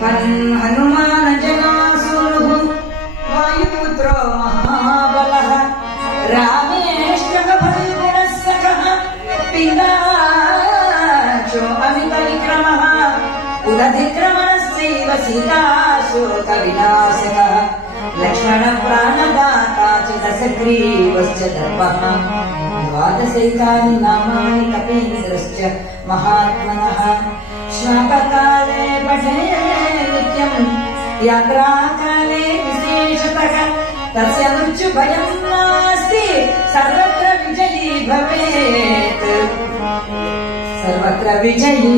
హనుమాన్ జనాసును వాయుపుత్రో మహాబలః రామేష్ట్రః ఫల్గుణస్సఖః పిండాచో అమిత విక్రమః ఉదధిక్రమణస్యైవ సీతాశోక వినాశకః లక్ష్మణ ప్రాణదాతా చ దశగ్రీవశ్చ దర్పః ద్వాదశైతాని నామాని కపీంద్రశ్చ మహాత్మనః శ్రాపకాలే పఠే నిత్యం యాత్రాకాలే విశేషతః తస్య మృత్యు భయం నాస్తి సర్వత్ర విజయీ భవేత్ సర్వత్ర విజయీ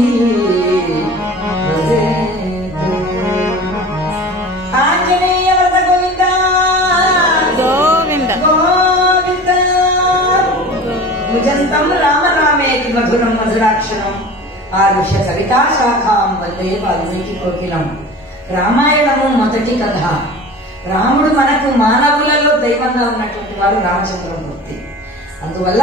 భవేత్. ఆంజనేయ వద గోవింద గోవింద గోవింద. భుజంతం రామ రామేతి మధురం మధురాక్షరం ఆరుష్య కవితా శాఖాం వందే వాల్మీకి కోకిలం. రామాయణము మొదటి కథ. రాముడు మనకు మానవులలో దైవంగా ఉన్నటువంటి వాడు రామచంద్రమూర్తి. అందువల్ల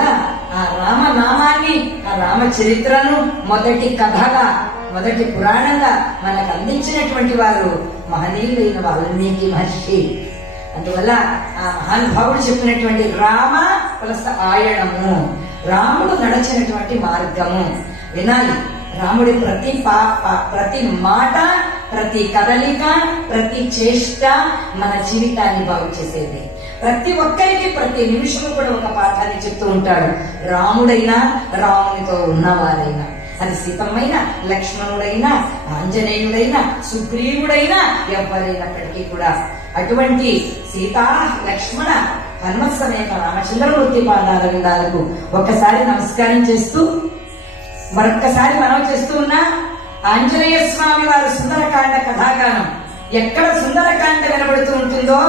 ఆ రామనామాన్ని, ఆ రామ చరిత్రను మొదటి కథగా, మొదటి పురాణంగా మనకు అందించినటువంటి వారు మహనీయులైన వాల్మీకి మహర్షి. అందువల్ల ఆ మహానుభావుడు చెప్పినటువంటి రామ ప్లస్ ఆయనము, రాముడు నడిచినటువంటి మార్గము వినాలి. రాముడి ప్రతి మాట, ప్రతి కదలిక, ప్రతి చేష్ట మన జీవితాన్ని బాగు చేసేది. ప్రతి ఒక్కరికి ప్రతి నిమిషం కూడా ఒక పాఠాన్ని చెప్తూ ఉంటాడు. రాముడైనా, రామునితో ఉన్నవారైనా, అది సీతమ్మైనా, లక్ష్మణుడైనా, ఆంజనేయుడైనా, సుగ్రీవుడైనా, ఎవరైనప్పటికీ కూడా అటువంటి సీతా లక్ష్మణ హనుమత్ సమేత రామచంద్రమూర్తి పాదాల విందాలకు ఒక్కసారి నమస్కారం చేస్తూ మరొక్కసారి మనం చేస్తూ ఉన్నా ఆంజనేయ స్వామి వారు సుందరకాండ కథాగానం. ఎక్కడ సుందరకాండ వినబడుతూ ఉంటుందో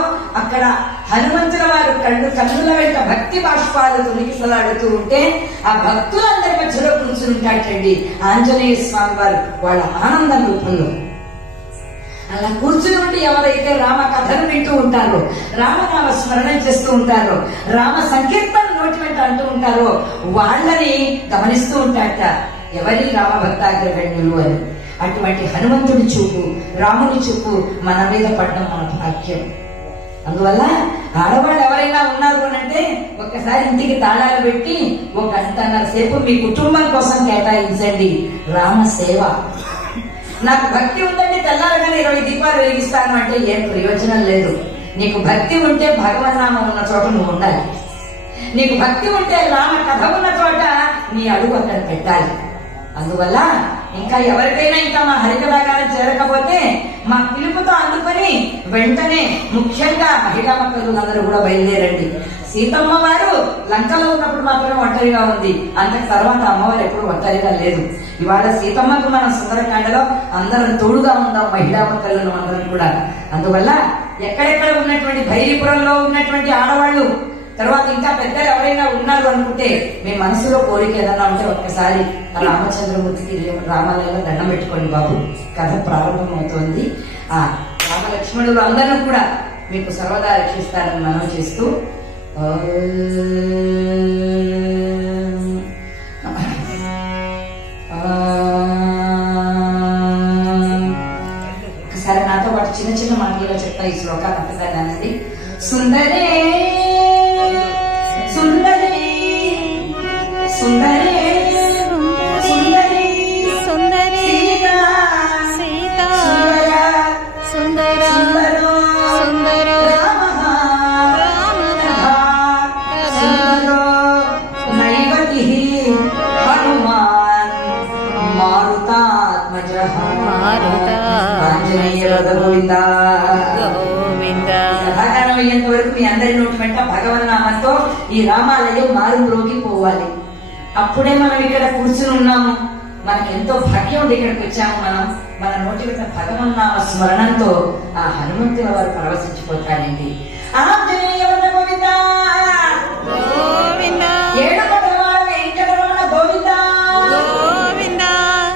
అక్కడ హనుమంతుల వారు కన్నుల వెంట భక్తి బాష్పాలు తొలగిసలాడుతూ ఉంటే ఆ భక్తులందరి మధ్యలో కూర్చుని ఉంటాటండి ఆంజనేయ స్వామి వారు వాళ్ళ ఆనందం రూపంలో. అలా కూర్చుని ఉండి ఎవరైతే రామ కథను వింటూ ఉంటారో, రామనామ స్మరణం చేస్తూ ఉంటారో, రామ సంకీర్తన నోటి వెంట అంటూ ఉంటారో వాళ్ళని గమనిస్తూ ఉంటారట ఎవరి రామ భక్తాగ్రగణ్యులు అని. అటువంటి హనుమంతుడి చూపు, రాముడి చూపు మన మీద పడడం మన భాగ్యం. అందువల్ల ఆడవాళ్ళు ఎవరైనా ఉన్నారు అంటే ఒక్కసారి ఇంటికి తాళాలు పెట్టి 1 గంటన్నర సేపు మీ కుటుంబం కోసం కేటాయించండి రామ సేవ. నాకు భక్తి ఉందండి, తెల్లారగానే 20 దీపాలు వెలిగిస్తాను అంటే ఏం ప్రయోజనం లేదు. నీకు భక్తి ఉంటే భగవన్నామం ఉన్న చోట నువ్వు ఉండాలి. నీకు భక్తి ఉంటే రామ కథ ఉన్న చోట నీ అడుగు అక్కడ పెట్టాలి. అందువల్ల ఇంకా ఎవరికైనా ఇంకా మా హరికథాగానం చేరకపోతే మా పిలుపుతో అందుకొని వెంటనే ముఖ్యంగా మహిళా మక్కలందరూ కూడా బయలుదేరండి. సీతమ్మ వారు లంకలో ఉన్నప్పుడు మాత్రమే ఒంటరిగా ఉంది, అంతకు తర్వాత అమ్మవారు ఎప్పుడు ఒంటరిగా లేదు. ఇవాళ సీతమ్మకు మనం సుందరకాండలో అందరం తోడుగా ఉందాం, మహిళా మక్కలను అందరం కూడా. అందువల్ల ఎక్కడెక్కడ ఉన్నటువంటి భైరీపురంలో ఉన్నటువంటి ఆడవాళ్ళు, తర్వాత ఇంకా పెద్దలు ఎవరైనా ఉన్నారు అనుకుంటే మీ మనసులో కోరిక ఏదన్నా ఉంటే ఒక్కసారి రామచంద్రమూర్తికి రామాలయంలో దండం పెట్టుకోండి బాబు. కథ ప్రారంభమవుతోంది. ఆ రామ లక్ష్మణులు అందరూ కూడా మీకు సర్వదా రక్షిస్తారని మనం చేస్తూ ఒకసారి నాతో పాటు చిన్న చిన్న మాటలుగా చెప్తా ఈ శ్లోకాన్ని అంతదానండి. సుందరే సుందరే సుందరే సుందరే సుందరే సీతా సుందర సుందరో సుందర రామ సుందరో నైవతి హనుమాన్ మారుతాత్మజః ఆంజనేయ రథ గోవింద గోవింద. కథాగానం అయ్యేంత వరకు మీ అందరి నోటి వెంట భగవన్నామంతో ఈ రామాలయం మారుమ్రోగిపోవాలి. అప్పుడే మనం ఇక్కడ కూర్చుని ఉన్నాము. మనకెంతో భాగ్యం ఉంది ఇక్కడికి వచ్చాము. మన నోటి వెంట భగవన్నామ స్మరణంతో ఆ హనుమంతుల వారు పరవశించిపోతాడండి. ఆంజనేయ రథ గోవింద గోవింద. ఏడుకొండలవాడ వెంకటరమణ గోవింద గోవింద.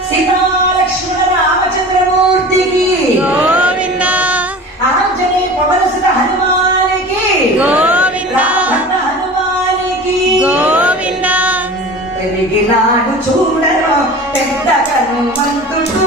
సీతాలక్ష్మణ రామచంద్రమూర్తికి గోవింద. ఆంజనేయ పవనసుత హనుమానికి గోవింద. రామభక్త హనుమానికి గోవింద. పెరిగినాడు చూడరో పెద్ద హనుమంతుడు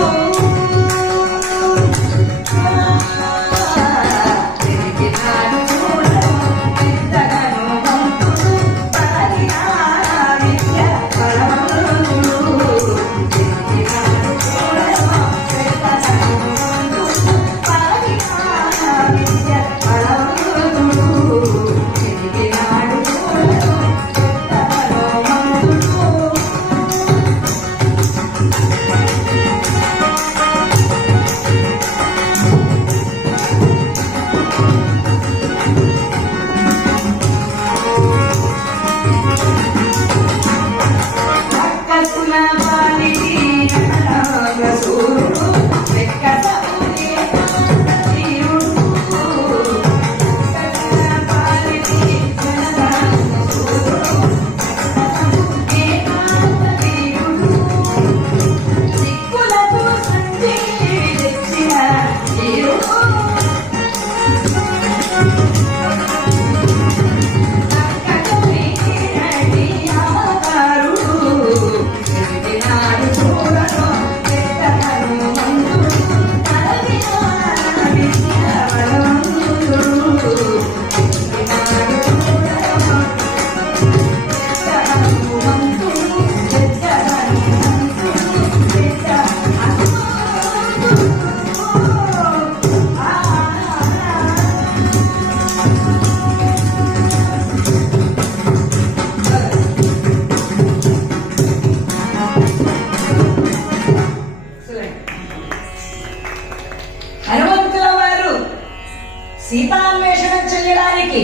సీతాన్వేషణ చెయ్యడానికి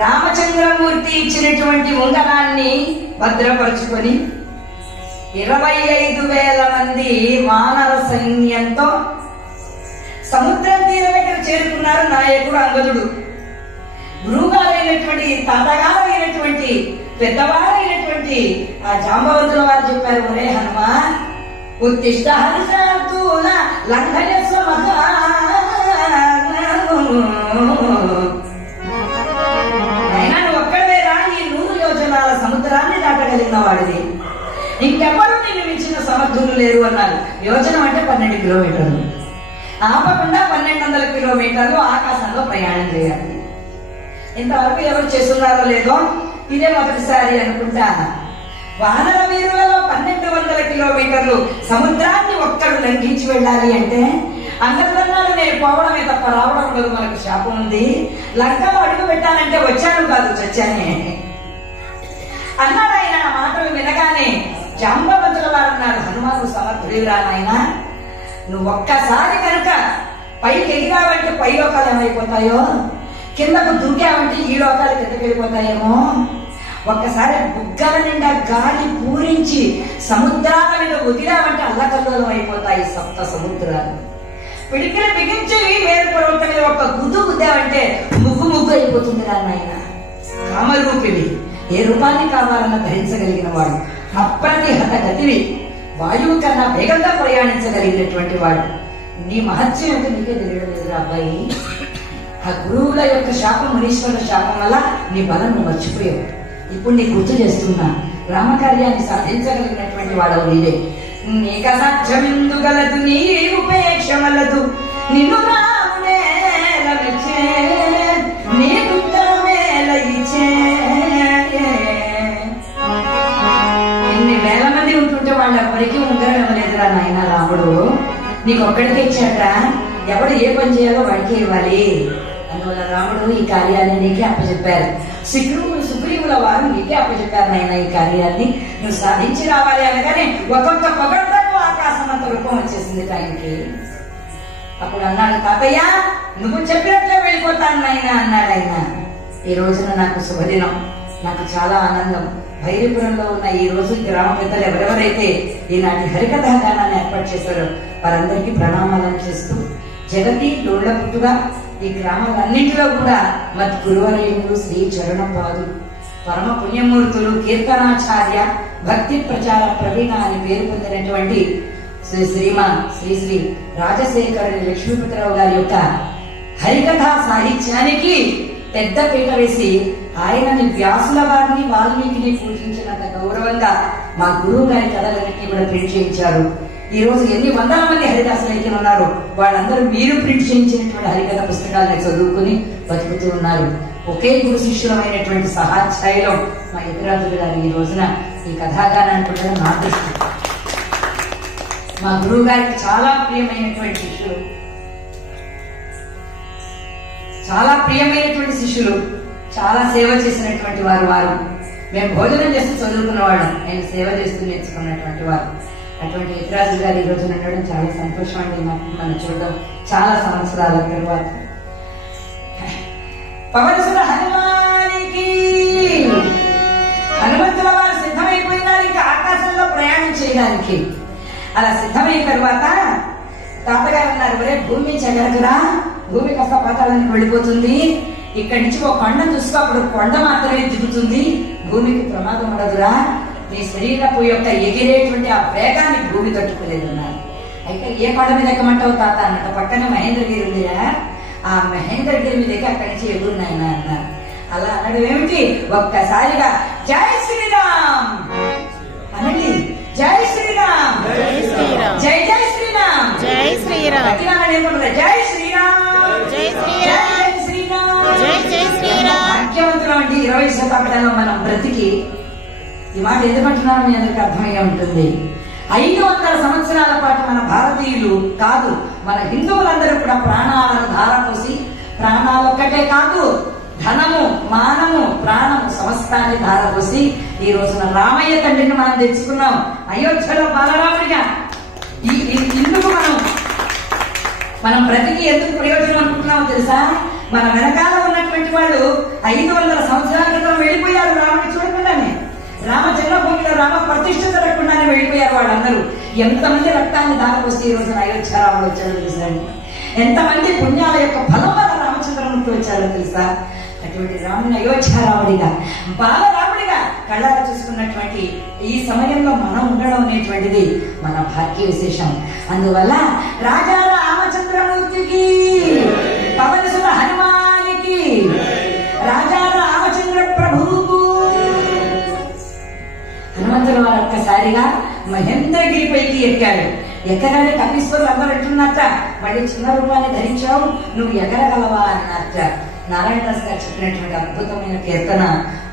రామచంద్రమూర్తి ఇచ్చినటువంటి ఉంగరాన్ని భద్రపరుచుకొని 25,000 మంది వానర సైన్యంతో సముద్రం తీరం దగ్గర చేరుకున్నారు నాయకుడు అంగదుడు. గురువుగారైనటువంటి తాతగారైనటువంటి పెద్దవారైనటువంటి ఆ జాంబవంతుల వారు చెప్పారు, ఒరే హనుమా, ఉత్తిష్ట హరిశార్దూల లంఘయస్వ అయినా నువ్వు ఒక్కడవేరా ఈ 100 యోజనాల సముద్రాన్ని దాటగలిగిన వాడిది, ఇంకెవ్వరూ నిన్ను మించిన సమర్థులు లేరు అన్నారు. యోజనం అంటే 12 కిలోమీటర్లు, ఆపకుండా 1200 కిలోమీటర్లు ఆకాశంలో ప్రయాణం చేయాలి. ఇంతవరకు ఎవరు చేస్తున్నారో లేదో, ఇదే మొదటిసారి అనుకుంటా. వానర వీరులలో 1200 కిలోమీటర్లు సముద్రాన్ని ఒక్కడు లంఘించి వెళ్ళాలి అంటే అందరికన్నాడు, నేను పోవడమే తప్ప రావడం ఉండదు, మనకు శాపం ఉంది, లంకలో అడుగు పెట్టానంటే వచ్చాను కాదు చచ్చానే అన్నాడు. ఆయన ఆ మాటలు వినగానే జాంబవంతుల వారు అన్నారు, హనుమాను సమర్థుడిరా నాయన, నువ్వు ఒక్కసారి కనుక పైకి ఎగిరావంటే పై లోకాలు ఏమైపోతాయో, కిందకు దూకావంటే ఈ లోకాలు కిందకి వెళ్ళిపోతాయేమో, ఒక్కసారి బుగ్గల నిండా గాలి పూరించి సముద్రాల మీద వదిలావంటే అల్లకల్లోలం అయిపోతాయి 7 సముద్రాలు. పిడికిన బిగించి వేరు పర్వతం మీద ఒక గుద్దు గుద్దావంటే ముగ్గు అయిపోతుంది రా నాయన. కామరూపివి, ఏ రూపాన్ని కావాలన్నా ధరించగలిగిన వాడు, అప్రతిహత గతివి, వాయువు కన్నా వేగంగా ప్రయాణించగలిగినటువంటి వాడు. నీ మహత్యం యొక్క నీకే తెలియడం లేదు అబ్బాయి. ఆ గురువుల యొక్క శాపం, మునీశ్వరుల శాపం వల్ల నీ బలం నువ్వు మర్చిపోయావు. ఇప్పుడు నీ గుర్తు చేస్తున్నా, రామకార్యాన్ని సాధించగలిగినటువంటి వాడవు నీవే. నీక సాధ్యమిందుగలదు, నీ ఉపేక్ష వలదు, నిన్ను రామునేలమిచ్చే, నీ ఉత్తరమేల ఇచ్చే. ఇన్ని వేల మంది ఉంటుంటే వాళ్ళెవ్వరికీ ఉంగరం ఇవ్వలేదురా నాయన రాముడు, నీకు ఒక్కడికే ఇచ్చాట. ఎవడు ఏ పని చేయాలో వాడికి ఇవ్వాలి. అందువల్ల రాముడు ఈ కార్యాన్ని నీకే అప్పచెప్పారు. సుగ్రీవుల వారు నీకే అప్పచెప్పారు నాయన, ఈ కార్యాన్ని నువ్వు సాధించి రావాలి అనగానే ఒక్కొక్క పొగడతకు ఆకాశం అంత రూపం వచ్చేసింది టైంకి. అప్పుడు అన్నాడు, తాతయ్య నువ్వు చెప్పినట్లే వెళ్ళిపోతాను నాయన అన్నాడు ఆయన. ఈ రోజున నాకు శుభదినం, నాకు చాలా ఆనందం. భైరపురంలో ఉన్న ఈ రోజు గ్రామ పెద్దలు ఎవరెవరైతే ఈనాటి హరికథా గానాన్ని ఏర్పాటు చేశారో వారందరికీ ప్రణామాలను చేస్తూ, జగతి డోళ్ల పుట్టుగా ఈ గ్రామాలన్నింటిలో కూడా మత్ గురువరయులు శ్రీ చరణపాదు పరమ పుణ్యమూర్తులు కీర్తనాచార్య భక్తి ప్రచార ప్రవీణ అని పేరు పొందినటువంటి శ్రీమాన్ శ్రీ శ్రీ రాజశేఖరుని లక్ష్మీపతిరావు గారి యొక్క హరికథా సాహిత్యానికి పెద్ద పీట వేసి ఆయనని వ్యాసుల వారిని వాల్మీకిని పూజించినంత గౌరవంగా మా గురువు గారి కథలన్నింటినీ కూడా ప్రింట్ చేయించారు. ఈ రోజు ఎన్ని వందల మంది హరిదాసులు అయితే ఉన్నారో వాళ్ళందరూ మీరు ప్రింట్ చేయించినటువంటి హరికథ పుస్తకాలను చదువుకుని బతుకుతూ ఉన్నారు. ఒకే గురు శిష్యులమైనటువంటి సహాధ్యాయులు మా యతిరాజులు గారు ఈ రోజున ఈ కథాగానాన్ని కూడా నా దృష్టి. మా గురువు గారికి చాలా ప్రియమైనటువంటి శిష్యులు, చాలా ప్రియమైనటువంటి శిష్యులు, చాలా సేవ చేసినటువంటి వారు. మేము భోజనం చేస్తూ చదువుకున్నవాడు, నేను సేవ చేస్తూ నేర్చుకున్నటువంటి వారు. అటువంటి యతిరాజు గారు ఈ రోజున ఉండడం చాలా సంతోషం అండి. మనం చూడడం చాలా సంవత్సరాల తర్వాత. పవనసుర హనుమానికి హనుమంతుల వారు సిద్ధమైపోయినారు ఇంకా ఆకాశంలో ప్రయాణం చేయడానికి. అలా సిద్ధమైన తర్వాత తాతగారు అన్నారు, ఒరే భూమి చెగరకురా, భూమి కాస్త పాతాళానికి వెళ్ళిపోతుంది, ఇక్కడి నుంచి ఒక కొండ చూసుకో, అప్పుడు కొండ మాత్రమే దిగుతుంది, భూమికి ప్రమాదం ఉండదురా, నీ శరీరపు యొక్క ఎగిరేటువంటి ఆ వేగాన్ని భూమి తట్టుకోలేదన్నారు. అయితే ఏ కొండ మీద ఎక్కమంటావు తాత అన్నట్ట, పక్కన మహేంద్రగిరి ఉందిరా, ఆ మహేంద్రగిరి మీదకి అక్కడి నుంచి ఎగురునాయన అన్నారు. అలా అనడం ఏమిటి, ఒక్కసారిగా జై శ్రీరామ్ అనండి, జై శ్రీరామ్, జై జై శ్రీరామ్, జై శ్రీరామ్, జై శ్రీరామ్, జై శ్రీరామ్, జై జై శ్రీరామ్. భాగ్యవంతులం అండి 20వ శతాబ్దంలో మనం బ్రతికి. ఈ మాట ఎందుకంటున్నారో మీ అందరికీ అర్థమయ్యే ఉంటుంది. 500 సంవత్సరాల పాటు మన భారతీయులు కాదు, మన హిందువులందరూ కూడా ప్రాణాలను ధారపోసి, ప్రాణాలు ఒక్కటే కాదు, ధనము, మానము, ప్రాణము సమస్తాన్ని ధారపోసి ఈ రోజున రామయ్య తండ్రిని మనం తెచ్చుకున్నాం. అయోధ్యలో బాలరాముడిగా ఇందుకు మనం మనం బ్రతికి ఎందుకు ప్రయోజనం అనుకుంటున్నామో తెలుసా? మన వెనకాల ఉన్నటువంటి వాళ్ళు 500 సంవత్సరాల క్రితం వెళ్ళిపోయారు రాముడిని చూడకుండానే. రామ జన్మభూమిలో రామ ప్రతిష్ఠ జరగకుండానే వెళ్ళిపోయారు వాళ్ళందరూ. ఎంతమంది రక్తాన్ని దానిపోస్తే ఈ రోజున అయోధ్య రాముడు వచ్చారో తెలుసా? ఎంతమంది పుణ్యాల యొక్క ఫలం వల్ల రామచంద్రమూర్తి వచ్చారో తెలుసా? అటువంటి రాముని అయోధ్య రాముడిగా, బాలరాముడిగా కళ్ళారా చూసుకున్నటువంటి ఈ సమయంలో మనం ఉండడం అనేటువంటిది మన భాగ్య విశేషం. అందువల్ల రాజా రామచంద్రమూర్తికి, పవన సుత హనుమానికి, రాజా రామచంద్ర ప్రభువుకు. హనుమంతుల వారు ఒక్కసారిగా మహేంద్రగిరిపైకి ఎక్కాడు. ఎక్కగానే కపీశ్వరులు అందరూ అంటున్నట్ట, మళ్ళీ చిన్న రూపాన్ని ధరించావు, నువ్వు ఎగరగలవా అన్నట్ట. నారాయణదాస్ గారు చెప్పినటువంటి అద్భుతమైన కీర్తన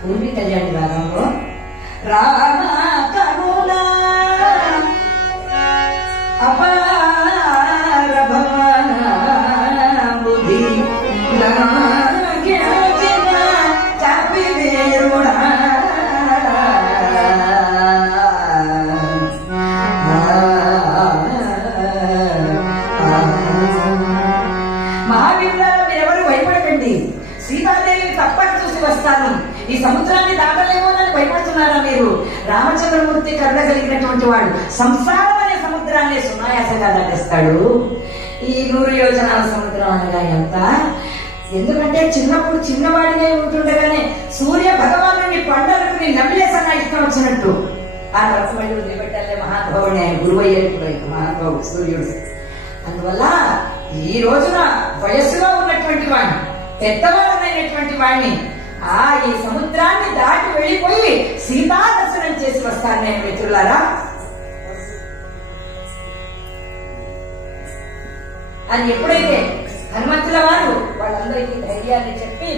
పూర్వీ కళ్యాణి రాగంలో, రామ కరుణా అపార బుద్ధి చాపి వేరుడా సీతాదేవి తప్పక చూసి వస్తాను, ఈ సముద్రాన్ని దాటలేమోనని భయపడుతున్నారా మీరు? రామచంద్రమూర్తి కరుణ కలిగినటువంటి వాడు సంసారం అనే సముద్రాన్ని సునాయాసంగా దాటేస్తాడు. ఈ 100 యోజనాల సముద్రం అనగా ఎంత? ఎందుకంటే చిన్నప్పుడు చిన్నవాడినే ఉంటుండగానే సూర్య భగవాను పంటలకు నమిలేసన్నా ఇష్టం వచ్చినట్టు ఆ రసమళ్ళు నిలబెట్టాలే మహానుభావుని, ఆయన గురువు అయ్యారు కూడా మహానుభావుడు సూర్యుడు. అందువల్ల ఈ రోజున వయస్సులో ఉన్నటువంటి వాడిని, పెద్దవాళ్ళనైనటువంటి వాడిని ఈ సముద్రాన్ని దాటి వెళ్ళిపోయి సీతా దర్శనం చేసి వస్తాను నేను మిత్రులారా అని ఎప్పుడైతే హనుమంతుల వారు వాళ్ళందరికీ ధైర్యాన్ని చెప్పి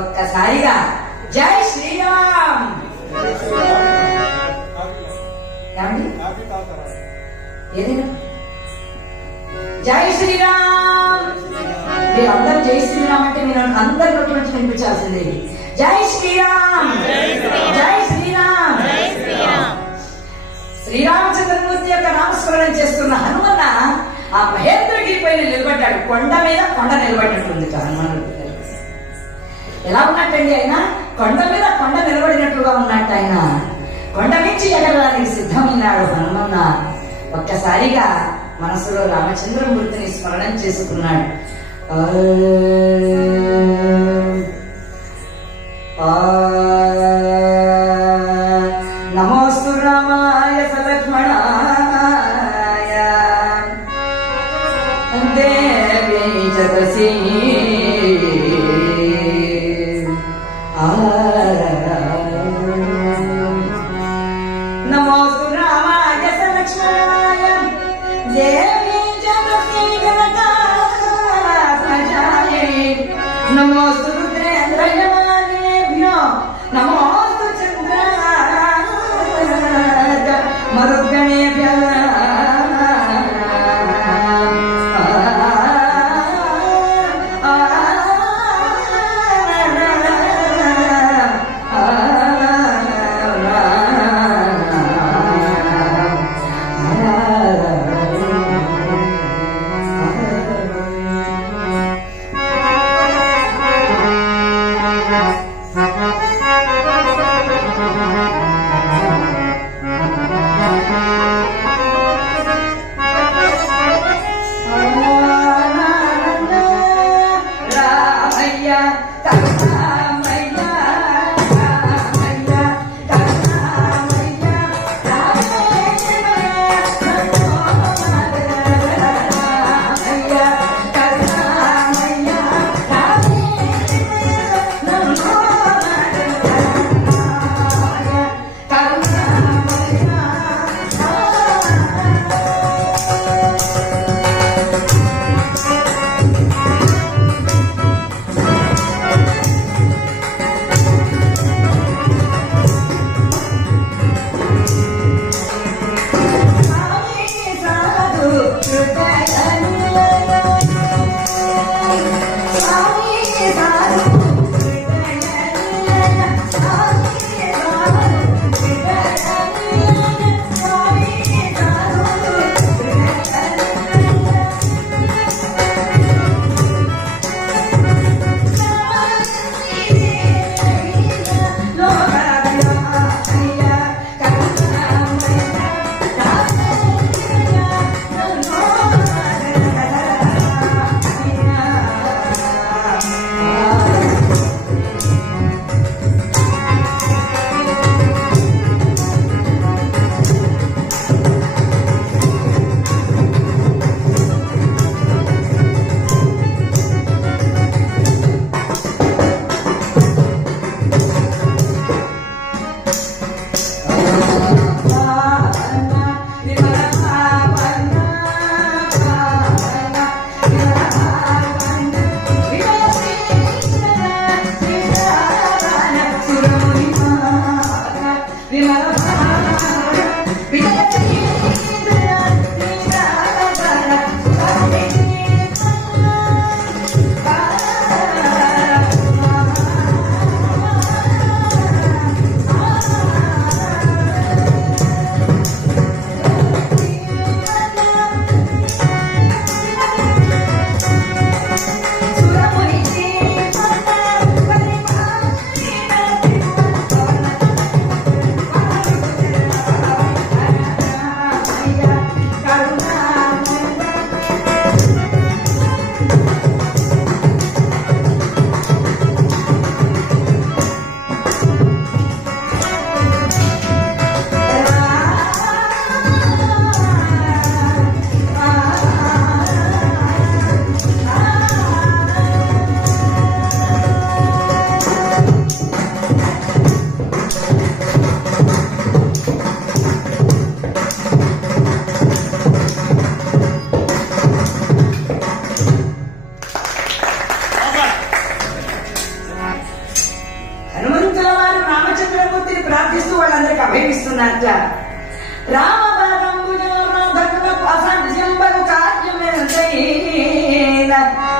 ఒక్కసారిగా జై శ్రీరామ్ ఏదైనా జై శ్రీరామ్, మీరు అందరూ జై శ్రీరామ్ అంటే మీరు అందరి నోటి నుంచి వినిపించాల్సిందే. జై శ్రీరామ్, జై శ్రీరామ్. శ్రీరామచంద్రమూర్తి యొక్క నామస్మరణం చేస్తున్న హనుమన్న ఆ మహేంద్రగిరి పైన నిలబడ్డాడు. కొండ మీద కొండ నిలబడినట్టుంది హనుమానుడు. ఎలా ఉన్నట్టండి ఆయన? కొండ మీద కొండ నిలబడినట్లుగా ఉన్నట్టు ఆయన కొండ నుంచి ఎగరడానికి సిద్ధమైనాడు హనుమన్న. ఒక్కసారిగా మనసులో రామచంద్రమూర్తిని స్మరణం చేసుకున్నాడు. నమోస్తు రామాయ సలక్ష్మణాయ దేవి జగసి నమోస్తు రామాయ సలక్ష్మణాయ దేవి జగసి నమోస్తు రుద్రేంద్రయమానేభ్యో నమోస్తు చంద్రాయ మరుద్గణేభ్యో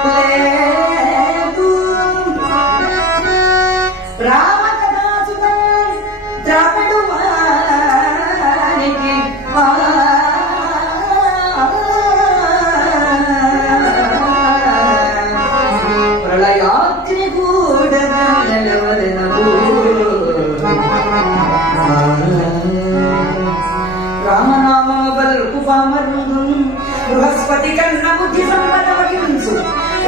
లేదు. రామ కథాసుతం ద్రావిడు వానికి ప్రళయాగ్ని కూడా నిలవలెనదు. రామనామము బలుకు పామరుండు బృహస్పతి కన్న బుద్ధి సంపద వహించు.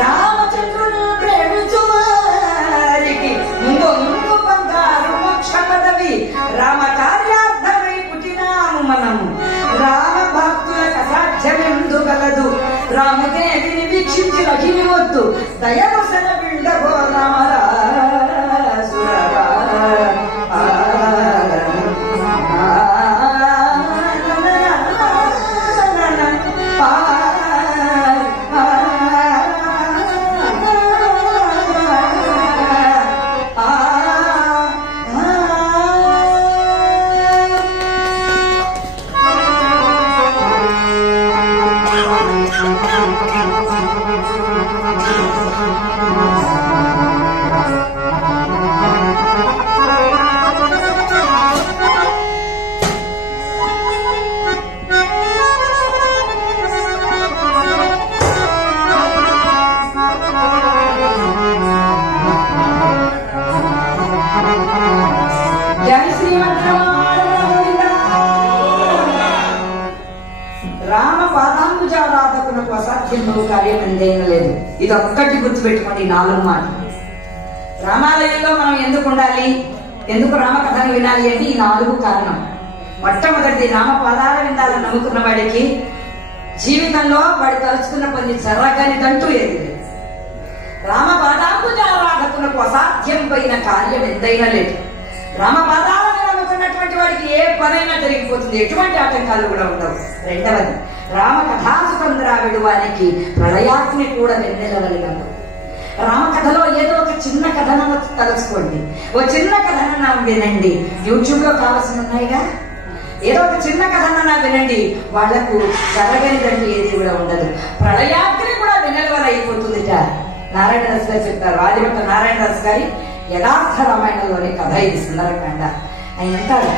రామచంద్రుని ప్రేమించు వారికి ముందు బంగారు మోక్ష పదవి. రామ కార్యార్థమై పుట్టినాము మనము. రామ భక్తులకు అసాధ్యమెందు గలదు. రామదేవిని వీక్షించి రహిని వద్దు. దయను సన బిండగో రామరాసురా. రామపాదాంబుజారాధకునకు అసాధ్యంలో కార్యం ఎందైనా లేదు. ఇది ఒక్కటి గుర్తుపెట్టుకోండి. 4 మాటలు. రామాలయంలో మనం ఎందుకు ఉండాలి, ఎందుకు రామకథను వినాలి అంటే ఈ 4 కారణం. మొట్టమొదటిది, రామపాదాల విందాలని నమ్ముకున్న వాడికి జీవితంలో వాడు తలుచుకున్న పని జరగనిదంటూ ఏది లేదు. రామపాదాంబుజారాధకునకు అసాధ్యం పోయిన కార్యం ఎందైనా లేదు. రామపాదాలను నమ్ముకున్నటువంటి వాడికి ఏ పనైనా జరిగిపోతుంది, ఎటువంటి ఆటంకాలు కూడా ఉండవు. రెండవది, రామకథాసుతం ద్రావిడు వారికి ప్రళయాగ్ని కూడా వెన్నెలగలిగాడు. రామకథలో ఏదో ఒక చిన్న కథను తలుచుకోండి, ఓ చిన్న కథనన్నా వినండి. యూట్యూబ్ లో కావాల్సి ఉన్నాయిగా, ఏదో ఒక చిన్న కథనన్నా వినండి. వాళ్లకు జరగనిదంటూ ఏది కూడా ఉండదు. ప్రళయాగ్ని కూడా వెన్నెలవల అయిపోతుందిట. నారాయణదాస్ గారు చెప్తారు. ఆదిభట్ట నారాయణదాస్ గారి యథార్థ రామాయణంలోని కథ ఇది, సుందరకాండ. ఆయన అంటారు,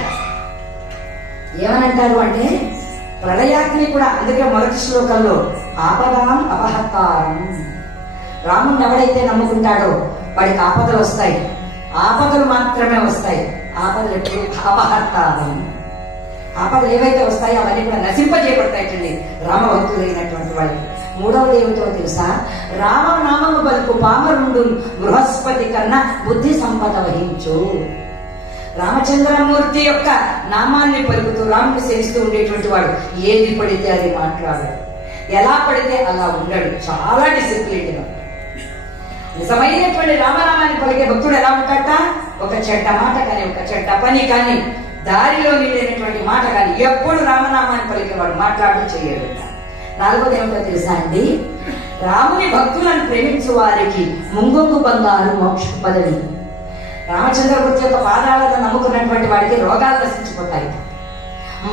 ఏమనంటారు అంటే ప్రళయాగ్ని కూడా, అందుకే మొదటి శ్లోకంలో ఆపదాం అపహత్తారం. రాముని ఎవడైతే నమ్ముకుంటాడో వాడికి ఆపదలు వస్తాయి. ఆపదలు మాత్రమే వస్తాయి. ఆపదలు ఎప్పుడు అపహత్తారం. ఆపదలు ఏవైతే వస్తాయో అవన్నీ కూడా నశింపజేయబడతాయండి రామభక్తులైనటువంటి వాడికి. మూడవది ఏమిటో తెలుసా, రామనామము బలుకు పామరుండు బృహస్పతి కన్నా బుద్ధి సంపద వహించు. రామచంద్రమూర్తి యొక్క నామాన్ని పలుకుతూ రాముని సేవిస్తూ ఉండేటువంటి వాడు ఏది పడితే అది మాట్లాడాడు, ఎలా పడితే అలా ఉండడు. చాలా డిసిప్లిన్ గా. నిజమైనటువంటి రామనామాన్ని పలికే భక్తుడు ఎలా ఉంటాడట, ఒక చెడ్డ మాట కానీ, ఒక చెడ్డ పని కానీ, దారిలో నిండినటువంటి మాట కానీ ఎప్పుడు రామనామాన్ని పలికేవాడు మాట్లాడుతూ చేయడు. నాలుగోది ఏమిటో తెలుసా అండి, రాముని భక్తులను ప్రేమించు వారికి ముంగొంగు బంగారు మోక్ష పదవి. రామచంద్రమూర్తి యొక్క పాదాలను నమ్ముకున్నటువంటి వాడికి రోగాలు నశించిపోతాయి.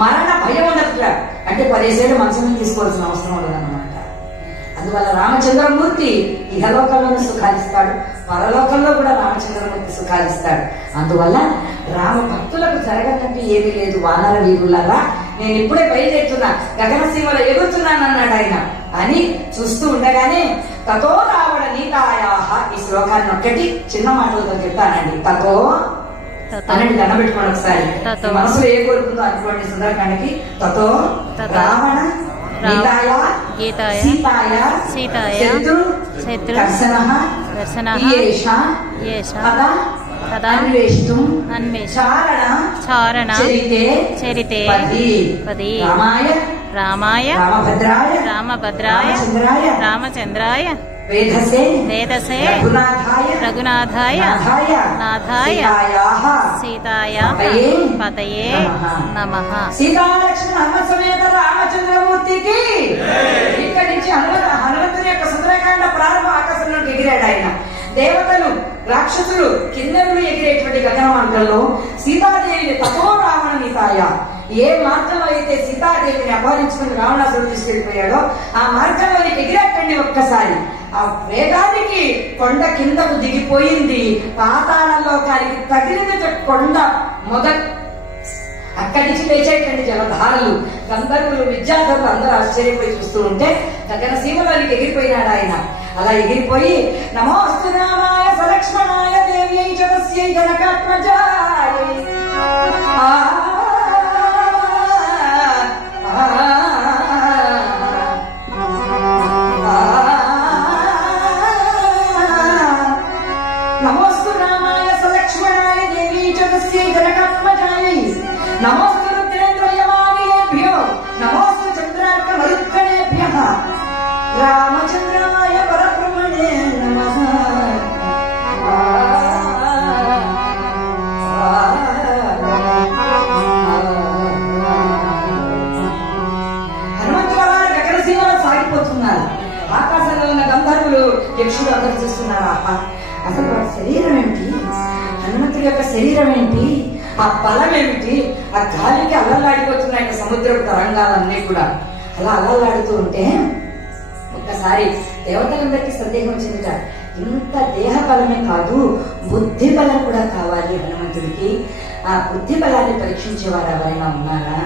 మరణ భయం ఉండదు. అంటే 10 ఏళ్ళు మంచం తీసుకోవాల్సిన అవసరం ఉండదన్నమాట. అందువల్ల రామచంద్రమూర్తి ఇహలోకంలోనూ సుఖాలిస్తాడు, పరలోకంలో కూడా రామచంద్రమూర్తి సుఖాలిస్తాడు. అందువల్ల రామ భక్తులకు జరగనంటూ ఏమీ లేదు. వానర వీరులారా, నేను ఇప్పుడే బయలుదేరుతున్నా, గగనసీమలో ఎగురుతున్నాను అన్నాడు ఆయన. అని చూస్తూ ఉండగానే తతో రావణ నీతాయాహ, ఈ శ్లోకాన్ని ఒక్కటి చిన్న మాటలతో చెప్తానండి. తతో అనండి, దండం పెట్టుకోండి ఒకసారి. మనసులో ఏ కోరుకుందో అనుకోండి. సుందరకాండకి తతో రావణ గీతాయ సీతాయ శత్రు దర్శనః అన్వేష్టం చారణ చరితే పది రామాయ రామభద్రాయ రామచంద్రాయ వేదసే రఘునాథాయ నాథాయ సీతాయాః పతయే నమః. సీతాలక్ష్మణ హనుమ సమేత రామచంద్రమూర్తికి ఇక్కడి నుంచి హనుమంతుని యొక్క సుందరకాండ ప్రారంభం. ఆకాశంలోకి ఎగిరాడు ఆయన. దేవతలు, రాక్షసులు, కిన్నెరులు ఎగిరేటువంటి గగనమంటల్లో సీతాదేవిని తపో రావణ నీతాయ, ఏ మార్గంలో అయితే సీతాదేవిని అపహరించుకుని రావణాసురుడు తీసుకెళ్లిపోయాడో ఆ మార్గంలోనికి ఎగిరేటండి ఒక్కసారి. ఆ ఆ వేగానికి కొండ కిందకు దిగిపోయింది, పాతాళలోకానికి తగిలిన కొండ మొదటి అక్కడి నుంచి లేచేటండి జలధారలు. గంధర్వులు విద్యార్థులు అందరూ ఆశ్చర్యపోయి చూస్తూ ఉంటే గగన సీమలోనికి ఎగిరిపోయినాడు ఆయన. అలా ఎగిరిపోయి నమోస్తు రామాయ సలక్ష్మణాయ దేవ్యై జగస్యై జనకాత్మజాయ నమోస్తు రామాయ సలక్ష్మణాయ దేవ్యై జగస్యై జనకాత్మజాయ నమోస్తు రుద్రేంద్రయమానేభ్యో నమోస్తు చంద్రార్క మరుత్కణేభ్యః రామచంద్రాయ పరబ్రహ్మణే నమః. హనుమంతుల వారు గగనసీమలో సాగిపోతున్నారు. ఆకాశంలో ఉన్న గంధర్వులు యక్షులు అందరూ చూస్తున్నారు. అసలు వాడి శరీరం ఏమిటి, హనుమంతుడి యొక్క శరీరం ఏంటి, ఆ బలం ఏమిటి, ఆ గాలికి అల్లల్లాడిపోతున్నాయి సముద్రపు తరంగాలన్నీ కూడా. అలా అల్లల్లాడుతూ ఉంటే ఒక్కసారి దేవతలందరికీ సందేహం వచ్చిందిట. ఇంత దేహ బలమే కాదు, బుద్ధి బలం కూడా కావాలి హనుమంతుడికి. ఆ బుద్ధి బలాన్ని పరీక్షించేవారు ఎవరైనా ఉన్నారా?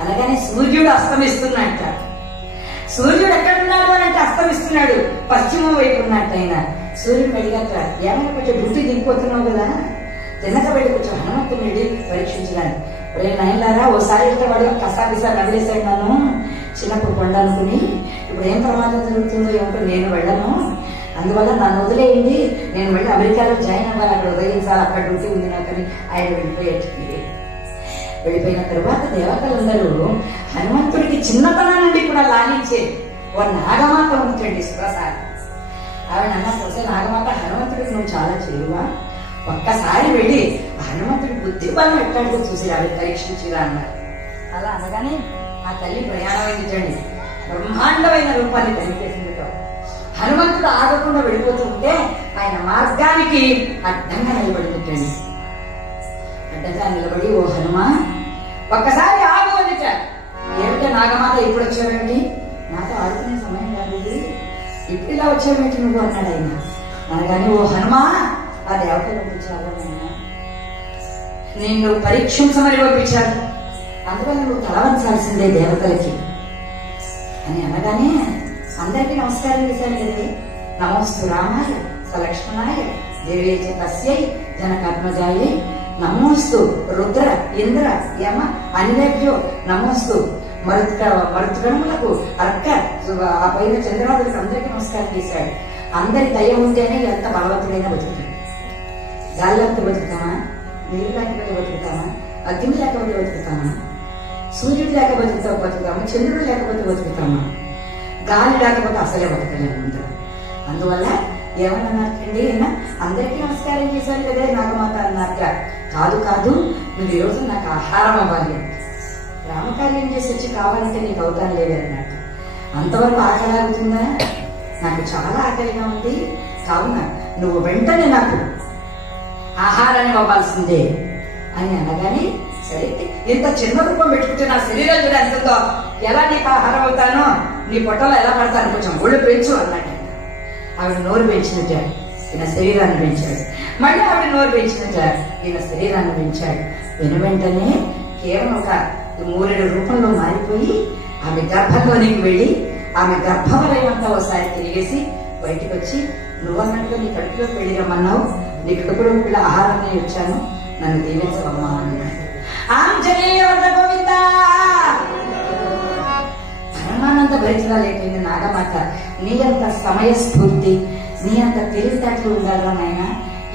అనగానే సూర్యుడు అస్తమిస్తున్నట్ట. సూర్యుడు ఎక్కడున్నాడు అని అంటే అస్తమిస్తున్నాడు, పశ్చిమం వైపు ఉన్నట్టు ఆయన. సూర్యుడు అడిగాక ఏమైనా కొంచెం డ్యూటీ దిగిపోతున్నావు కదా, తిన్నక వెళ్ళి కొంచెం హనుమంతుని వెళ్ళి పరీక్షించడానికి. ఇప్పుడు నైన్లారా ఓసారి వెళ్తే వాడు కసాపిసా నదిలేశాడు నన్ను చిన్నప్పుడు కొండ అనుకుని. ఇప్పుడు ఏం ప్రమాదం జరుగుతుందో ఏమిటో నేను వెళ్ళను, అందువల్ల నన్ను వదిలేయండి, నేను వెళ్ళి అమెరికాలో జాయిన్ అవ్వాలి, అక్కడ ఉదయించాలి, అక్కడ డ్యూటీ ఉంది నాకని ఆయన వెళ్ళిపోయిన తరువాత దేవతలందరూ హనుమంతుడికి చిన్నతనం నుండి కూడా లాలించేది ఓ నాగమాత ఉంచండి సురసారి. ఆవిడ అన్నారు, వస్తే నాగమాత హనుమంతుడికి నువ్వు చాలా చేరువా, ఒక్కసారి వెళ్ళి హనుమంతుడి బుద్ధి బలం ఎట్లాంటిదో చూసి ఆవిడ పరీక్షించిరా అన్నారు. అలా అనగానే ఆ తల్లి ప్రయాణమైందండి, బ్రహ్మాండమైన రూపాన్ని కనిపేసిందితో. హనుమంతుడు ఆగకుండా వెళ్ళిపోతూ ఉంటే ఆయన మార్గానికి అడ్డంగా నిలబడిందండి. అడ్డంగా నిలబడి, ఓ హనుమా ఒక్కసారి ఆగు అందిట. ఏమిటో నాగమాత ఇప్పుడు వచ్చావేమిటి, నాతో ఆడుకునే సమయం కాదు ఇది, ఇప్పుడు ఇలా వచ్చావేమిటి నువ్వు అన్నాడు ఆయన. అనగానే, ఓ హనుమా ఆ దేవతలు పంపించారు ఆయన, నిన్ను పరీక్షించమని పంపించారు, అందువల్ల నువ్వు తలవంచాల్సిందే దేవతలకి అని అనగానే అందరికీ నమస్కారం చేశాను కదే. నమోస్తు రామాయ సలక్ష్మణాయ దేవ్యై చ తస్యై జనకాత్మజాయై నమోస్తు రుద్ర ఇంద్ర యమ అన్యేభ్యో నమోస్తు మరుత్గణములకు అర్క ఆ పైన చంద్రాదులకు అందరికీ నమస్కారం చేశాడు. అందరి దయ ఉంటేనే ఎంత బలవంతుడైనా బతుకుతాడు. గాలి లేకపోతే బతుకుతామా, నీరు లేకపోతే బతుకుతామా, అగ్ని లేకపోతే బతుకుతామా, సూర్యుడు లేకపోతే బతుకుతామా, చంద్రుడు లేకపోతే బతుకుతామా, గాలి లేకపోతే అసలే బతకలేము. అందువల్ల ఏమన్నారండి, అందరికీ నమస్కారం చేశాను కదే నాగమాత అన్నాక, కాదు కాదు నువ్వు ఈరోజు నాకు ఆహారం అవ్వాలి, రామకార్యం చేసి వచ్చి కావాలంటే నీకు అవుతాను లేదన్నట్టు. అంతవరకు ఆకలి ఆగుతుందా, నాకు చాలా ఆకలిగా ఉంది, కావున నువ్వు వెంటనే నాకు ఆహారాన్ని అవ్వాల్సిందే అని అనగానే, సరే ఇంత చిన్న రూపం పెట్టుకుంటే నా శరీరం కూడా ఎంతో, ఎలా నీకు ఆహారం అవుతానో, నీ పొట్టలో ఎలా పడతాను, కొంచెం ఒళ్ళు పెంచు అన్నట్టు. ఆవిడ నోరు పెంచినట్టు ఈయన శరీరాన్ని పెంచాడు, మళ్ళీ ఆవిడ నోరు పెంచినట్టు ఈయన శరీరాన్ని పెంచాడు. వెంటనే కేవలం ఒక మూరెడు రూపంలో మారిపోయి ఆమె గర్భంలోనికి వెళ్ళి ఆమె గర్భవలయం అంతా ఒకసారి తిరిగేసి బయటకు వచ్చి, నువ్వన్నట్టుగా నీ కడుపులోకి వెళ్ళి రమ్మన్నావు, నీ కడుపులోకి వెళ్ళి ఆహారాన్ని వచ్చాను, నన్ను దీవించవమ్మా అన్నాడు. ఆంజనేయ వద్ద గోవింద. పరమానంద భరితరాలైపోయింది నాగమాత. నీ అంత సమయస్ఫూర్తి, నీ అంత తెలివితేటలు ఉండాలా నాయనా,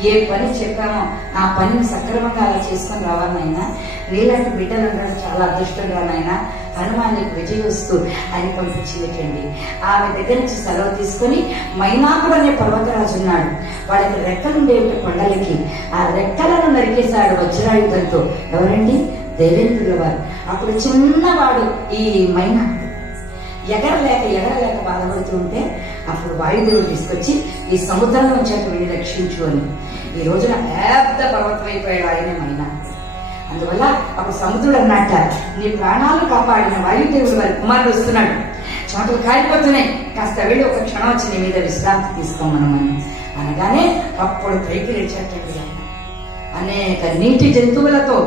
ఏ పని చెప్పామో ఆ పనిని సక్రమంగా అలా చేసుకొని రావాలనైనా, నీలాంటి బిడ్డలు ఉండడం చాలా అదృష్టంగా నాయన, హనుమానికి విజయవస్తు అని పంపించిందిటండి. ఆమె దగ్గర నుంచి సెలవు తీసుకుని మైనాకుడు అనే పర్వతరాజు ఉన్నాడు, వాళ్ళకి రెక్కలుండేవి కొండలకి, ఆ రెక్కలను నరికేశాడు వజ్రాయుధంతో. ఎవరండి? దేవేంద్రుల వారు. అప్పుడు చిన్నవాడు ఈ మైనాకుడు ఎగరలేక బాధపడుతూ ఉంటే అప్పుడు వాయుదేవుడు తీసుకొచ్చి ఈ సముద్రంలో వచ్చాక వెళ్ళి రక్షించు అని. ఈ రోజున పెద్ద పర్వతం అయిపోయాడు ఆయనే మైనాకుడు. అందువల్ల అప్పుడు సముద్రుడు అన్నట్ట, నీ ప్రాణాలు కాపాడిన వాయుదేవుడు వారి కుమారుడు వస్తున్నాడు, చెమటలు కారిపోతున్నాయి, కాస్త వెళ్ళి ఒక క్షణం వచ్చి నీ మీద విశ్రాంతి తీసుకోమనమని అనగానే అప్పుడు పైకి లేచేటండి ఆయన. అనేక నీటి జంతువులతో,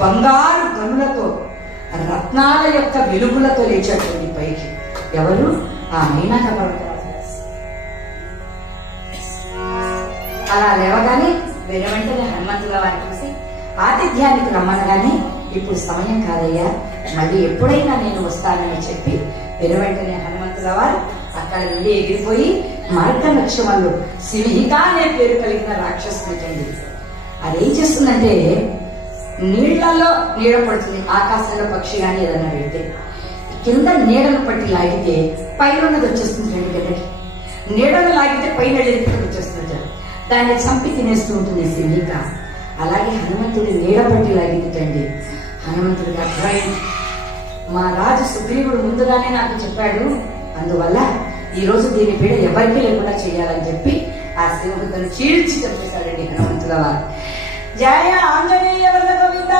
బంగారు గనులతో, రత్నాల యొక్క వెలుగులతో లేచేటండి పైకి. ఎవరు? ఆ మైనాక పర్వతరాజు. అలా లేవగానే వేరే వెంటనే హనుమంతుల వారిని చూసి ఆతిథ్యానికి రమ్మనగానే ఇప్పుడు సమయం కాదయ్యా, మళ్ళీ ఎప్పుడైనా నేను వస్తానని చెప్పి వేరే వెంటనే హనుమంతుల వారు అక్కడ నుండి ఎగిరిపోయి మార్గలక్ష్మణులు సింహిక అనే పేరు కలిగిన రాక్షసులండి. అదేం చేస్తుందంటే నీళ్లలో నీడ పడుతుంది. ఆకాశంలో పక్షి కానీ ఏదన్నా పెడితే కింద నీడను పట్టి లాగితే పైన ఉన్నది వచ్చేస్తుంది రెండు కిందకి, నీడను లాగితే పైన వచ్చేస్తుంది. దాన్ని చంపి తినేస్తూ ఉంటుంది సింహిక. అలాగే హనుమంతుడి నీడ పట్టి లాగిద్దండి. హనుమంతుడికి అర్థమైంది, మా రాజు సుగ్రీవుడు ముందుగానే నాకు చెప్పాడు, అందువల్ల ఈ రోజు దీని పీడ ఎవరికీ లేకుండా చేయాలని చెప్పి ఆ సింహికను చీల్చి చంపేశాడండి హనుమంతుల వారు. జయ ఆంజనేయ వరద గోవింద.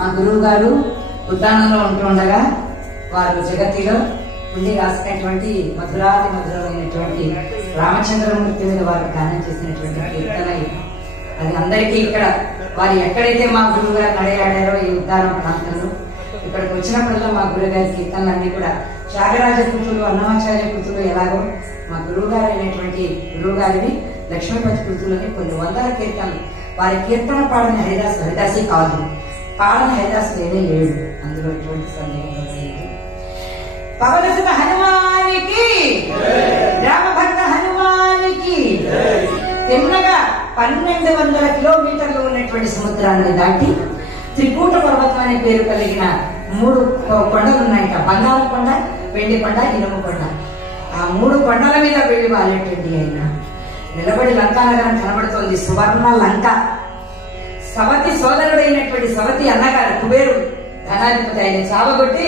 మా గురువు గారు ఉద్దానంలో ఉంటూ ఉండగా వారు జగత్తిలో ఉండి రాసినటువంటి మధురాతి మధురమైనటువంటి రామచంద్రమూర్తి మీద వారు గానం చేసినటువంటి కీర్తన అది అందరికీ ఇక్కడ వారు ఎక్కడైతే మా గురువు గారు నడయాడారో ఈ ఉద్దానం ప్రాంతంలో ఇక్కడికి వచ్చినప్పుడల్లా మా గురువు గారి కీర్తనలన్నీ కూడా త్యాగరాజ కృతులు, అన్నమాచార్య కృతులు ఎలాగో మా గురువు గారు అయినటువంటి గురువు గారిని లక్ష్మీపతి కృతులని కొన్ని వందల కీర్తనలు. వారి కీర్తన పాడని హరిదాసి కాదు, పాడని హరిదాసు లేనే లేడు, అందులో ఎటువంటి సందేహం లేదు. పవనసుత హనుమానికి, రామభక్త హనుమానికి. తిన్నగా 1200 కిలోమీటర్లు ఉన్నటువంటి సముద్రాన్ని దాటి త్రికూట పర్వతం అనే పేరు కలిగిన 3 కొండలు ఉన్నాయట. బంగారు కొండ, వెండి కొండ, ఇనుము కొండ. ఆ 3 కొండల మీద వెళ్ళి వాళ్ళేటండి ఆయన నిలబడి లంకానగరం కనబడుతోంది. సువర్ణ లంక. సవతి సోదరుడైనటువంటి సవతి అన్నగారు కుబేరు ధనాధిపతి ఆయన చావగొట్టి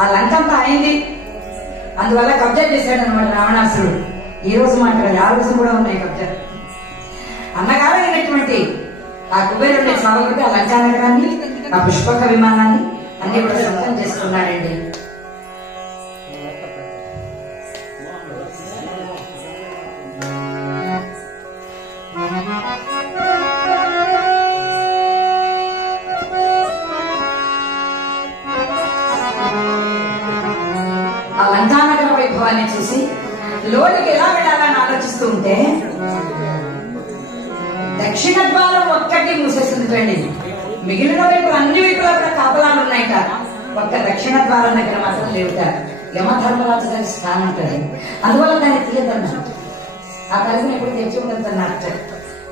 ఆ లంకంతా అయింది. అందువల్ల కబ్జా చేశాడు అనమాట రావణాసురుడు. ఈ రోజు మాట్లాడాలి, ఆ రోజు కూడా ఉన్నాయి కబ్జా. అన్నగారు అయినటువంటి ఆ కుబేరుడిని చావగొట్టి ఆ లంకా నగరాన్ని, ఆ పుష్పక విమానాన్ని అన్ని కూడా సొంతం చేసుకున్నాడండి. ఆ లంకానగర వైభవాన్ని చూసి లోనికి ఎలా వెళ్ళాలని ఆలోచిస్తూ ఉంటే దక్షిణ ద్వారం ఒక్కటి మూసేసిందండి. మిగిలిన వైపులు అన్ని వైపులా కూడా కాపలాలు ఉన్నాయట. ఒక్క దక్షిణ ద్వారం దగ్గర మాత్రం లేవుట. యమధర్మరాజు గారి స్థానం ఉంటుంది, అందువల్ల దాన్ని తీయదన్నారు. ఆ తరగతిని ఎప్పుడు తెచ్చి ఉండదు అన్నట్టు.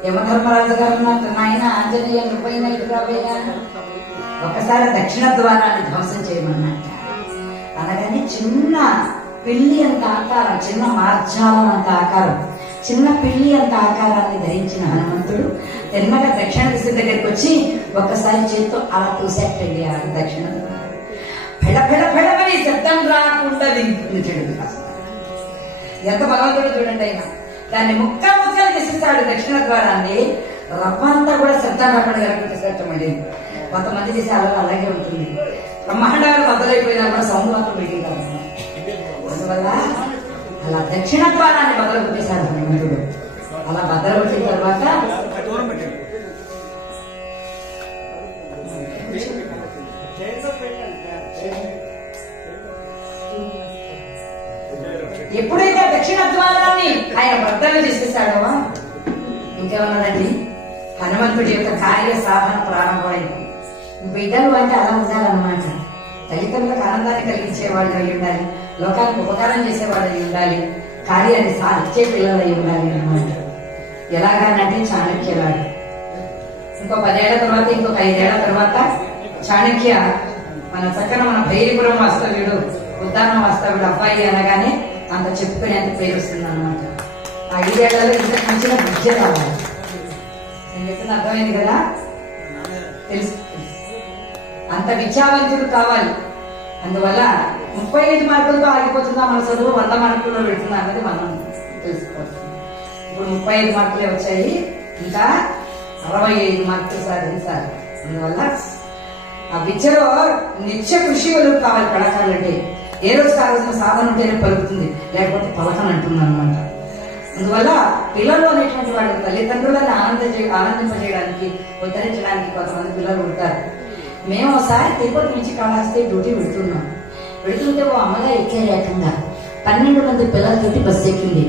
యమధర్మరాజు గారు అన్నట్టు, నాయన ఆంజనేయ నువ్వైనా ఒకసారి దక్షిణ ద్వారాన్ని ధ్వంసం చేయమన్నట్ట. అనగానే చిన్న పిల్లి అంత ఆకారం, చిన్న మార్జాలం అంత ఆకారం, చిన్న పిల్లి అంత ఆకారాన్ని ధరించిన హనుమంతుడు తిన్నగా దక్షిణ దిశ దగ్గరికి వచ్చి ఒక్కసారి చేత్తో అలా తూసేటండి. ఆ దక్షిణ ఫెడ ఫెడ ఫెడమని శబ్దం రాకుండా వినిపించాడు. ఎంత భగవంతుడు చూడండి. ఆయన దాన్ని ముక్కలు చేసేస్తాడు దక్షిణ ద్వారాన్ని. రవ్వంతా కూడా శబ్దం రాకుండా కనిపించేటట్టండి. కొంతమంది చేసే అలా అలాగే ఉంటుంది. బ్రహ్మాండాలు బద్దలైపోయినా కూడా సౌండ్ మాత్రం మిగిలింది. అందువల్ల అలా దక్షిణ ద్వారాన్ని బద్దలు కొట్టేశాడు హనుమంతుడు. అలా బద్దలు కొట్టిన తర్వాత ఎప్పుడైతే దక్షిణ ద్వారాన్ని ఆయన బద్దలు చేసేసాడో ఇంకేమన్నాడండి, హనుమంతుడి యొక్క కార్య సాధన ప్రారంభమైంది. బిడ్డలు అంటే అలా ఉండాలన్నమాట. తల్లిదండ్రులకు ఆనందాన్ని కలిగించేవాళ్ళు అయి ఉండాలి, లోకానికి ఉపకారం చేసేవాళ్ళు అయి ఉండాలి, కార్యాన్ని సాధించే పిల్లలు అయి ఉండాలి అన్నమాట. ఎలాగానంటే చాణక్యలాడు. ఇంకో 10 ఏళ్ల తర్వాత, ఇంకొక 5 ఏళ్ల తర్వాత చాణక్య మన చక్కన మన భైరిపురం వాస్తవ్యుడు, ఉద్దానం వాస్తవ్యుడు అబ్బాయి అనగానే అంత చెప్పుకునేంత పేరు వస్తుంది అనమాట. ఆ 5 ఏళ్లలో ఇంత మంచిగా విద్య రావాలి. నేను చెప్తున్న అర్థమైంది కదా, తెలుసు. అంత విద్యావంతుడు కావాలి. అందువల్ల 35 మార్కులతో ఆగిపోతుందా మన చదువు, 100 మార్కుల్లో పెడుతుందా అన్నది మనం తెలుసుకోవచ్చు. ఇప్పుడు 35 మార్కులే వచ్చాయి, ఇంకా 65 మార్కులు సాధించాలి. అందువల్ల ఆ విద్యలో నిత్య కృషి వరకు కావాలి కళాకారులు అంటే. ఏ రోజు ఆ రోజున సాధన ఉంటేనే పలుకుతుంది, లేకపోతే పలకని అంటుంది అనమాట. అందువల్ల పిల్లలు అనేటువంటి వాళ్ళు తల్లిదండ్రులను ఆనందింపజేయడానికి, ఉద్ధరించడానికి కొంతమంది పిల్లలు ఉంటారు. మేము ఒకసారి తిరుపతి నుంచి కాళహస్తి డ్యూటీ పెడుతుంటే ఓ అమ్మగా ఎక్కే ఏకంగా 12 మంది పిల్లలతోటి బస్సు ఎక్కింది.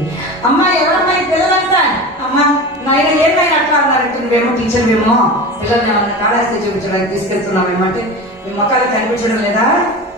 అమ్మా ఎవరమ్మాయి పిల్లలంతా, అమ్మా నాయన ఏమైనా అట్లా అన్నారంటే, నువ్వేమో టీచర్, మేము పిల్లల్ని ఏమన్నా కాళహస్తి చూపించడానికి తీసుకెళ్తున్నామేమంటే, మీ మొక్కలు కనిపించడం లేదా,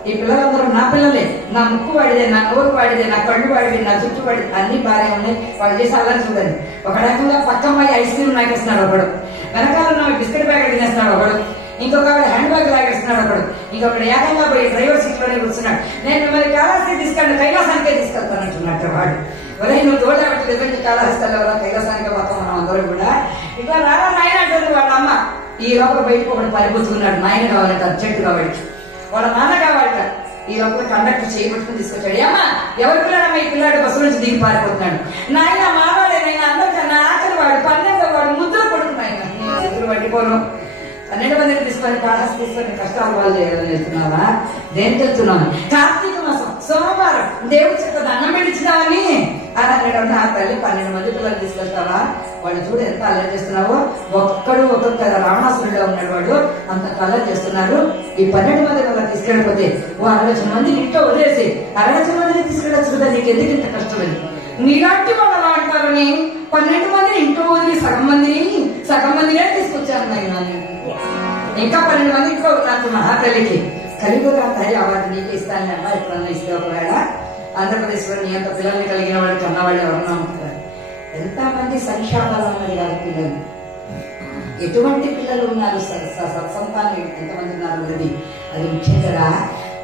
ఈ పిల్లలందరూ నా పిల్లలే, నా ముక్కు వాడిదే, నా నోరు వాడిదే, నా కళ్ళు వాడిదే, నా జుట్టు వాడిదే, అన్ని బాగా ఉన్నాయి, వాళ్ళు చేసి అలా చూడండి. ఒక రకంగా పక్కమ్మాయి ఐస్ క్రీమ్ నాకేస్తున్నాడు ఒకడు, వెనకాల ఉన్న బిస్కెట్ ప్యాకెట్ తినేస్తున్నాడు ఒకడు, ఇంకొక హ్యాండ్ బ్యాగ్ లాగేస్తున్నాడు ఒకడు, ఇంకొకటి ఏకంగా పోయి డ్రైవర్ సీట్ లోనే కూర్చున్నాడు. నేను మిమ్మల్ని కాళహస్తి తీసుకెళ్ళి కైలాసానికే తీసుకెళ్తానంటున్నట్టు వాడు. ఎవరైనా నువ్వు తోడబట్టి నిజంగా కాళహస్తిలో కదా కైలాసానికి పోతాం మనం అందరూ కూడా. ఇట్లా రారా నాయన అంటుంది వాళ్ళ అమ్మ. ఈ లోపల బయటకు ఒకటి పరిపోతున్నాడు, నాయన కావాలంట, అర్జెంట్ కావాలంట, వాళ్ళ నాన్న కావాలట. ఈ లోపల కండక్టర్ చేయబట్టుకుని తీసుకొచ్చాడు. అమ్మా ఎవరి పిల్లాడమ్మా ఈ పిల్లాడు బస్సు నుంచి దిగి పారిపోతున్నాడు. నాయన మావాడే, నేను అందరికన్నా ఆఖరి వాడు, 12వ వాడు, ముద్దులు కొడుతున్నాయన. ముద్దులు పట్టిపోను 12 మందిని తీసుకొని కాళహస్తి తీసుకొని కష్టాలు వాళ్ళు చేయాలని వెళ్తున్నావా? దేనికి వెళ్తున్నావు? కార్తీక మాసం సోమవారం దేవుడి చేత దండం పెట్టించినావని అని అన్నాడు. ఆ తల్లి 12 మంది పిల్లలు తీసుకెళ్తావా? వాళ్ళు చూడు ఎంత అల్లరి చేస్తున్నావో. ఒక్కడు ఒక్కొక్క రావణాసురుడిలో ఉన్నాడు, వాడు అంత అల్లరి చేస్తున్నారు. ఈ 12 మంది పిల్లలు తీసుకెళ్ళిపోతే 60 మందిని ఇంట్లో వదిలేసి 60 మందిని తీసుకెళ్ళచ్చు కదా, నీకు ఎందుకు ఇంత కష్టమని. నీలాంటి వాళ్ళు అలా అంటారని 12 మందిని ఇంట్లో వదిలి సగం మందినే తీసుకొచ్చాను నేను. ఇంకా 12 మంది ఇంట్లో నాకు మహాతల్లికి కలిగురా తల్లి అవార్డు నీకు ఇస్తాను అమ్మా, ఎప్పుడన్నా ఇస్తే ఒకవేళ ఆంధ్రప్రదేశ్ లో నీ అంత పిల్లల్ని కలిగిన వాళ్ళు కన్నవాళ్ళు ఎవరన్నా ఉంటారు. ఎంతమంది సంక్షేమాలు ఉన్నది కాదు పిల్లలు, ఎటువంటి పిల్లలు ఉన్నారు, సత్సంతానం ఎంతమంది ఉన్నారు ఉన్నది. అది ముఖ్యం కదా.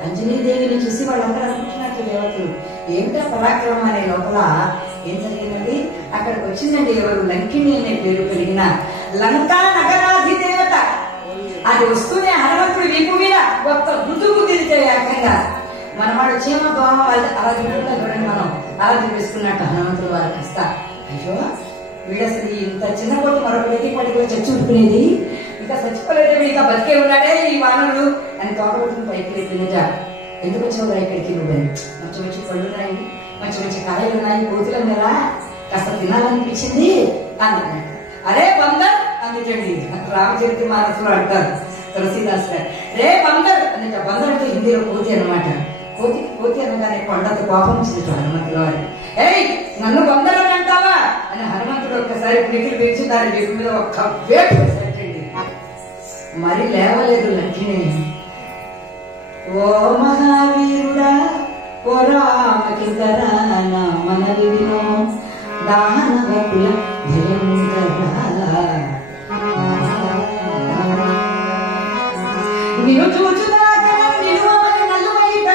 అంజనీదేవిని చూసి వాళ్ళందరూ అనుకుంటున్నట్లు దేవతలు ఏమిటా పరాక్రమం అనే లోపల ఏం జరిగిందండి? అక్కడికి వచ్చిందండి ఎవరు? లంకిణి అనే పేరు కలిగిన లంకా నగరాధిదేవత. అది వస్తూనే హనుమంతుడి వీపు మీద ఒక్క గుర్తుకు తిరిగే ఏకంగా మనవాడు చీమ దోమ అలా తింటున్నా చూడండి, మనం అలా చూపిస్తున్నట్టు హనుమంతుడు వారు కాస్త అయ్యో వీడు అసలు ఇంత చిన్న కొట్టు మరొకటి పడిపోయి చచ్చి ఉడుకునేది, ఇంకా చచ్చిపోలేదు, ఇంకా బతికే ఉన్నాడే ఈ వానరుడు అని తోకబెట్టుకుని పైకి లేపి నిజా ఎందుకు వచ్చావు ఇక్కడికి? నువ్వు మంచి మంచి పళ్ళు ఉన్నాయి, మంచి మంచి కాయలు ఉన్నాయి, కోతులం కదా, కాస్త తినాలనిపించింది అన్నాడు. అరే బందర్ అందుకండి రామచరిత్ర మానసులు అంటారు తులసీదాస్ గారు. రే బందర్ అందుక, బందర్ అంటే హిందీలో కోతి అనమాట. కోతి అనగానే కొండంత కోపం వచ్చింది హనుమంతుడు వారు. ఏయ్ నన్ను బందర్ అని అంటావా అని హనుమంతుడు ఒక్కసారి పిడికిలు పిలిచి దాని వీపు మీద ఒక్క వేపు వేసేటండి. మరి లేవలేదు లంకిని. ఓ మహావీరుడా ఓ రామకింకరా నా మనవి వినో దానవ కుల భయంకరా నిన్ను చూచుదాకా నిలువమని నలువైట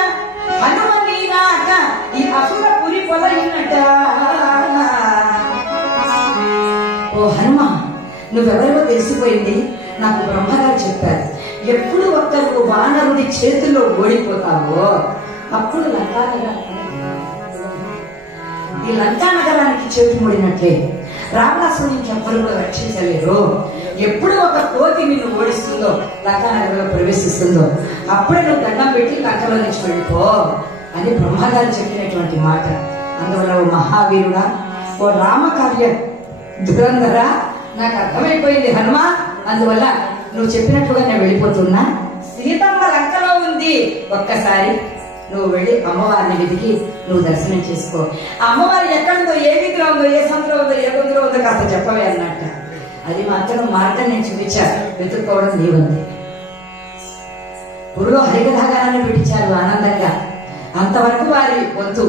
హనుమని నాక ఈ అసుర పురి పొలయినట. ఓ హనుమ, నువ్వెవరో తెలిసిపోయింది. నాకు బ్రహ్మగారు చెప్పారు, ఎప్పుడు ఒక్కరు వానరుడి చేతిలో ఓడిపోతావో అప్పుడు ఈ లంకా నగరానికి చేతి మూడినట్లే రావణాసురుని ఇంకెవ్వరు కూడా రక్షించలేరు. ఎప్పుడు ఒక కోతి నిన్ను ఓడిస్తుందో, లంకా నగరంలో ప్రవేశిస్తుందో అప్పుడే నువ్వు దండం పెట్టి లంకలో నుంచి వెళ్ళిపో అని బ్రహ్మగారు చెప్పినటువంటి మాట. అందువల్ల ఓ మహావీరుడా, ఓ రామకార్య దురంధరా, నాకు అర్థమైపోయింది హనుమ. అందువల్ల నువ్వు చెప్పినట్లుగా నేను వెళ్ళిపోతున్నా. సీతమ్మ లంకలో ఉంది, ఒక్కసారి నువ్వు వెళ్ళి అమ్మవారిని వెతికి నువ్వు దర్శనం చేసుకో. ఆ అమ్మవారి ఎక్కడుందో, ఏ వీధిలో ఉందో, ఏ సందులో ఉందో, ఏ గొంతులో ఉందో కాస్త చెప్పవే అన్నట్ట. అది మాత్రం మార్గం నేను చూపించా, వెతుక్కోవడం నీవుంది. పురుగు హరికథాగారాన్ని పెట్టించారు ఆనందంగా, అంతవరకు వారి వంతు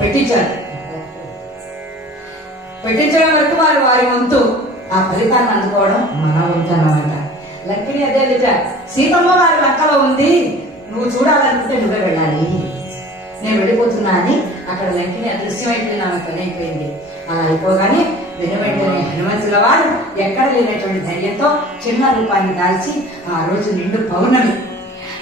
పెట్టించారు. పెట్టించడం వరకు వారి వంతు, ఆ ఫలితాన్ని అందుకోవడం మన వంతు అన్నమాట. లంకిని అదే లేదా, సీతమ్మ వారి లంకలో ఉంది, నువ్వు చూడాలనుకుంటే నువ్వే వెళ్ళాలి, నేను వెళ్ళిపోతున్నా అని అక్కడ లంకిని అదృశ్యమైపోయింది, ఆమె పని అయిపోయింది. అలా అయిపోగానే వెనువెంటనే హనుమంతుల వారు ఎక్కడ లేనటువంటి ధైర్యంతో చిన్న రూపాన్ని దాల్చి ఆ రోజు నిండు పౌర్ణమి,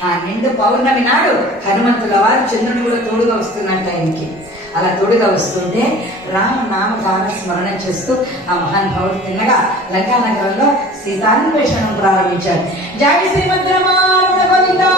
ఆ నిండు పౌర్ణమి నాడు హనుమంతుల వారు చంద్రుడు కూడా తోడుగా వస్తున్నట్టు ఆయనకి. అలా తోడుగా వస్తుంటే రామ నామగాన స్మరణ చేస్తూ ఆ మహానుభావుడు తిన్నగా లంకా నగరంలో సీతాన్వేషణం ప్రారంభించారు. జై శ్రీమద్ రమారమణ గోవిందా.